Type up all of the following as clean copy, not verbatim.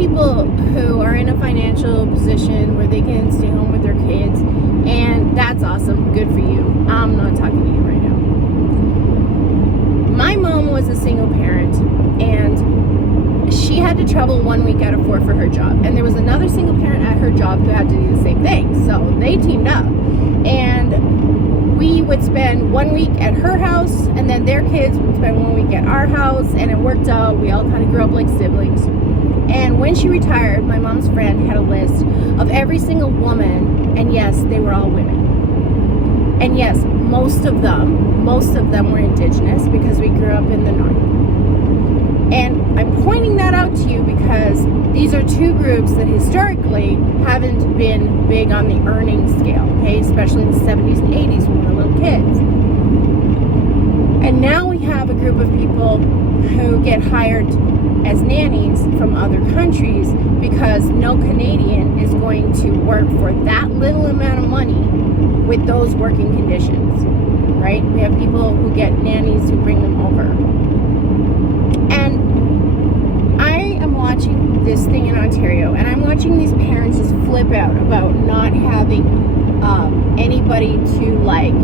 people who are in a financial position where they can stay home with their kids, and that's awesome. Good for you. I'm not talking to you right now. My mom was a single parent, and she had to travel 1 week out of 4 for her job. And there was another single parent at her job who had to do the same thing. So they teamed up. And we would spend 1 week at her house, and then their kids would spend 1 week at our house, and it worked out. We all kind of grew up like siblings. And when she retired, my mom's friend had a list of every single woman, and yes, they were all women. And yes, most of them were indigenous because we grew up in the north. And I'm pointing that out to you because these are two groups that historically haven't been big on the earning scale, okay? Especially in the 70s and 80s when we were little kids. And now we have a group of people who get hired as nannies from other countries because no Canadian is going to work for that little amount of money with those working conditions, right? We have people who get nannies who bring them over. And I am watching this thing in Ontario, and I'm watching these parents just flip out about not having anybody to, like,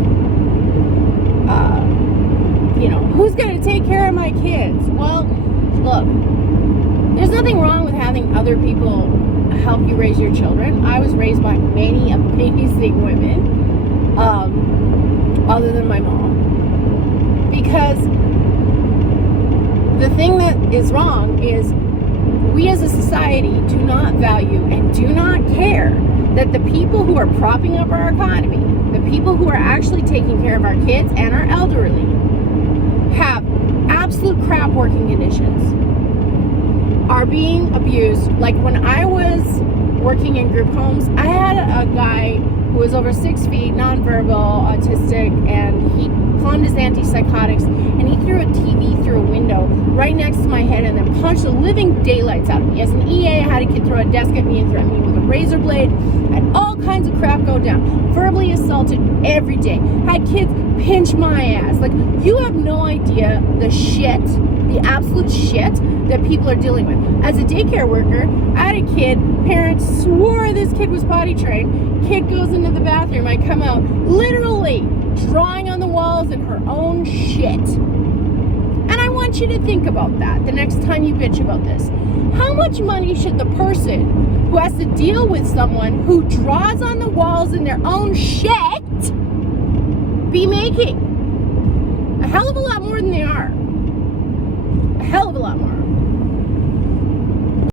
who's going to take care of my kids? Well, look, there's nothing wrong with having other people help you raise your children. I was raised by many amazing women, other than my mom. Because the thing that is wrong is we as a society do not value and do not care that the people who are propping up our economy, the people who are actually taking care of our kids and our elderly, have absolute crap working conditions, are being abused. Like when I was working in group homes, I had a guy who was over 6 feet, nonverbal, autistic, and he pawned his antipsychotics, and he threw a TV through a window right next to my head and then punched the living daylights out of me. As an EA, I had a kid throw a desk at me and threaten me with a razor blade. I had all kinds of crap go down. Verbally assaulted every day. Had kids pinch my ass. Like, you have no idea the shit, the absolute shit that people are dealing with. As a daycare worker, I had a kid, parents swore this kid was potty trained. Kid goes into the bathroom, I come out, literally drawing on the walls in her own shit. And I want you to think about that the next time you bitch about this. How much money should the person who has to deal with someone who draws on the walls in their own shit be making? A hell of a lot more than they are. A hell of a lot more.